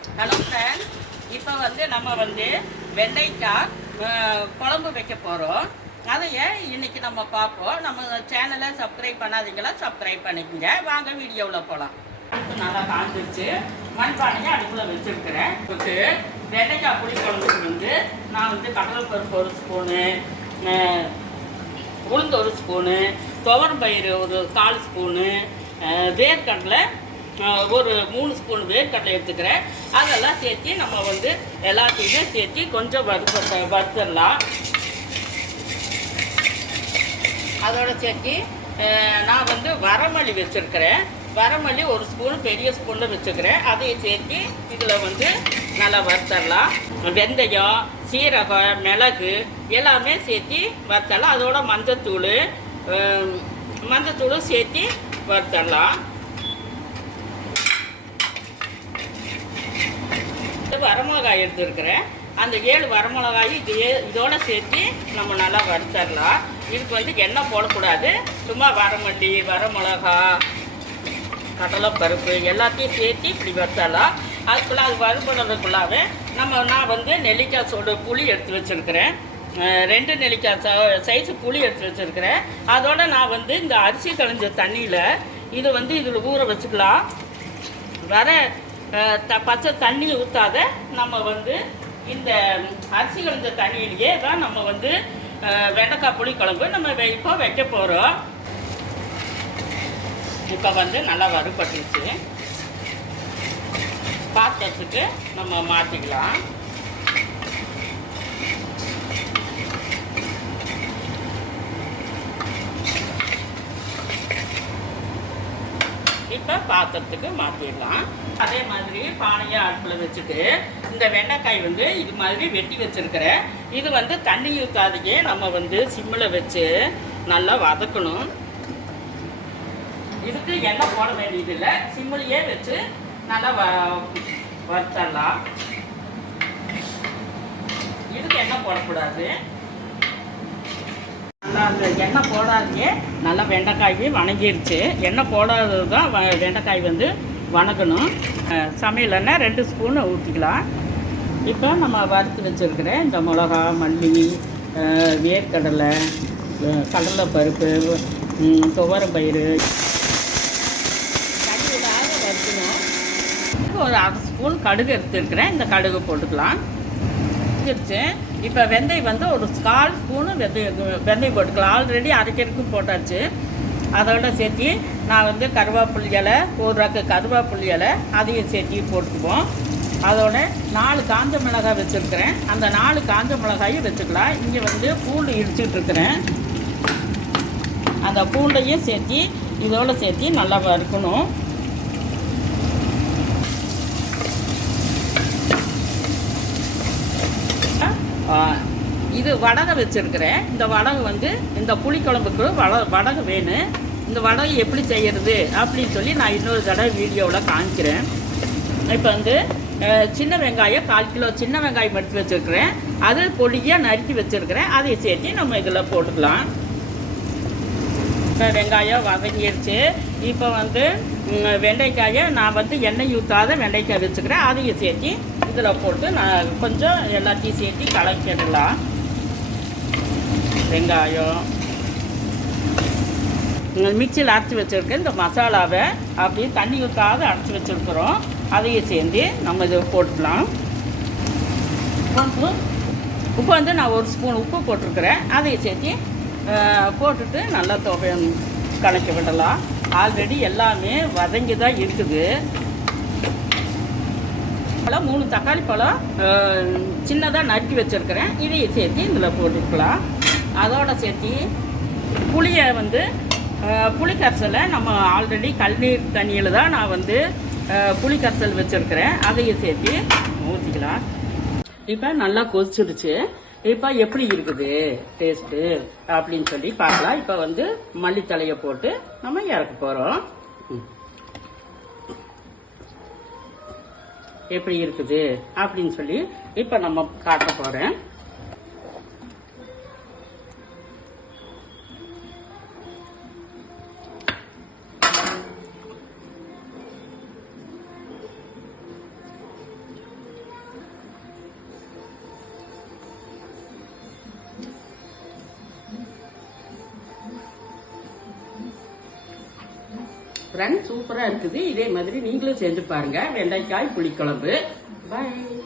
Hello friend, இப்போ நம்ம வெண்டைக்காய் குழம்பு வைக்க போகிறோம். அதையே இன்னைக்கு நம்ம பார்ப்போம். நம்ம சேனலை சப்ஸ்கிரைப் பண்ணாதீங்களா, சப்ஸ்கிரைப் பண்ணிக்கோங்க. வாங்க வீடியோவில் போகலாம். அடுப்பு நல்லா காஞ்சிருச்சு. மண்பானையை அடுப்பில் வச்சுருக்கிறேன். வெண்டைக்காய் புளி குழம்புக்கு நான் கடலைப்பருப்பு ஒரு ஸ்பூனு, உளுந்து ஒரு ஸ்பூனு, துவரம் பயிறு ஒரு 1/4 ஸ்பூனு, வேர்க்கடலை ஒரு 3 ஸ்பூன் வேர்க்கடலை எடுத்துக்கிறேன். அதெல்லாம் சேர்த்து நம்ம எல்லாத்தையுமே சேர்த்து கொஞ்சம் வறுத்துடலாம். அதோட சேர்த்து நான் வரமல்லி வச்சுருக்கிறேன். வரமல்லி ஒரு ஸ்பூன் பெரிய ஸ்பூனில் வச்சுக்கிறேன். அதையும் சேர்த்து இதில் நல்லா வறுத்தரலாம். வெந்தயம், சீரகம், மிளகு எல்லாமே சேர்த்து வறுத்தரலாம். அதோட மஞ்சத்தூளும் சேர்த்து வறுத்தரலாம். வரமிளகாய் எடுத்துருக்கிறேன். அந்த 7 வரமிளகாய் இதோட சேர்த்து நம்ம நல்லா வறுத்தரலாம். இதுக்கு எண்ணெய் போடக்கூடாது. சும்மா வரமல்லி, வரமிளகா, கடலைப்பருப்பு எல்லாத்தையும் சேர்த்து இப்படி வறுத்தரலாம். அதுக்குள்ளே அது வறுபடுறதுக்குள்ளாவே நான் நெல்லிக்காய் சோடு புளி எடுத்து வச்சுருக்கிறேன். 2 நெல்லிக்காய் சைஸு புளி எடுத்து வச்சுருக்கிறேன். அதோட நான் இந்த அரிசி களைஞ்ச தண்ணியில் இதில் ஊற வச்சுக்கலாம். பச்சை தண்ணி ஊற்றாத நம்ம இந்த அரிசி களைஞ்ச தண்ணியிலேயே தான் நம்ம வெண்டைக்காய் புளி குழம்பு நம்ம இப்போ வைக்க போகிறோம். இப்போ நல்லா வறுபட்டுருச்சு. பாத்திரத்துக்கு நம்ம மாற்றிக்கலாம். இப்போ பாத்திரத்துக்கு மாற்றிடலாம். அதே மாதிரி பானையை அடுப்பில் வச்சுட்டு இந்த வெண்டைக்காய் இது மாதிரி வெட்டி வச்சுருக்கிறேன். இது தண்ணி ஊற்றாதையே நம்ம சிம்மில் வச்சு நல்லா வதக்கணும். இதுக்கு எண்ணெய் போட வேண்டியதில்லை. சிம்மிலேயே வச்சு நல்லா வறுத்தரலாம். இதுக்கு எண்ணெய் போடக்கூடாது. நல்லா அந்த எண்ணெய் போடாதையே நல்லா வெண்டைக்காய் வணங்கிருச்சு. எண்ணெய் போடாதது தான் வெண்டைக்காய் வணக்கணும். சமையல் எண்ணெய் 2 ஸ்பூன் ஊற்றிக்கலாம். இப்போ நம்ம வறுத்து வச்சுருக்கிறேன் இந்த மிளகா, மல்லி, வேர்க்கடலை, கடலைப்பருப்பு, துவரம் பயிறு கடுகுலாக வறுக்கணும். ஒரு 1/2 ஸ்பூன் கடுகு எடுத்துருக்கிறேன். இந்த கடுகு போட்டுக்கலாம். இப்போ வெந்தயம் ஒரு 1/4 ஸ்பூனு வெந்தயம் போட்டுக்கலாம். ஆல்ரெடி அரைக்கிறதுக்கும் போட்டாச்சு. அதோட சேர்த்து நான் கருவேப்பிலை இலை, ஒரு ரக்கு கருவேப்பிலை இலை அதையும் சேர்த்து போட்டுக்குவோம். அதோட 4 காஞ்ச மிளகாய் வச்சுருக்கிறேன். அந்த 4 காஞ்ச மிளகாயும் வச்சுக்கலாம். இங்கே பூண்டு இடிச்சுட்ருக்கிறேன். அந்த பூண்டையும் சேர்த்து இதோடு சேர்த்து நல்லா வறுக்கணும். இது வடகை வச்சுருக்கிறேன். இந்த வடகை இந்த புளிக்குழம்புக்கு வடகை வேணும். இந்த வடகை எப்படி செய்கிறது அப்படின்னு சொல்லி நான் இன்னொரு தடவை வீடியோவில் காமிக்கிறேன். இப்போ சின்ன வெங்காயம் 1/4 கிலோ சின்ன வெங்காயம் எடுத்து வச்சுருக்கிறேன். அது பொடியாக நறுக்கி வச்சுருக்கிறேன். அதை சேர்த்து நம்ம இதில் போட்டுக்கலாம். இப்போ வெங்காயம் வதங்கிடுச்சு. இப்போ வெண்டைக்காயை நான் எண்ணெய் ஊற்றாத வெண்டைக்காய் வச்சுக்கிறேன். அதையும் சேர்த்து இதில் போட்டு நான் கொஞ்சம் எல்லாத்தையும் சேர்த்து கலக்கிடலாம். வெங்காயம் மிக்சியில் அரைச்சி வச்சுருக்கேன். இந்த மசாலாவை அப்படியே தண்ணி ஊற்றாத அரைச்சி வச்சுருக்குறோம். அதையும் சேர்ந்து நம்ம இதை போட்டுக்கலாம். உப்பு நான் 1 ஸ்பூன் உப்பு போட்டிருக்கிறேன். அதையும் சேர்த்து போட்டுட்டு நல்லா கலக்கி விடலாம். ஆல்ரெடி எல்லாமே வதங்கி தான் இருக்குது. 3 தக்காளி பழம் சின்னதாக நறுக்கி வச்சுருக்கிறேன். இதையும் சேர்த்து இதில் போட்டுக்கலாம். அதோடு சேர்த்து புளியை புளிக்கரைசலை நம்ம ஆல்ரெடி கல்நீர் தண்ணியில் தான் நான் புளிக்கரைசல் வச்சுருக்கிறேன். அதையும் சேர்த்து ஊற்றிக்கலாம். இப்போ நல்லா கொதிச்சிடுச்சு. இப்போ எப்படி இருக்குது டேஸ்ட்டு அப்படின்னு சொல்லி பார்க்கலாம். இப்போ மல்லித்தலையை போட்டு நம்ம இறக்க போகிறோம். எப்படி இருக்குது அப்படின்னு சொல்லி இப்போ நம்ம காட்ட போகிறேன். ஃப்ரெண்ட் சூப்பரா இருக்குது. இதே மாதிரி நீங்களும் செஞ்சு பாருங்க. வெண்டைக்காய் புளிக்குழம்பு. பாய்.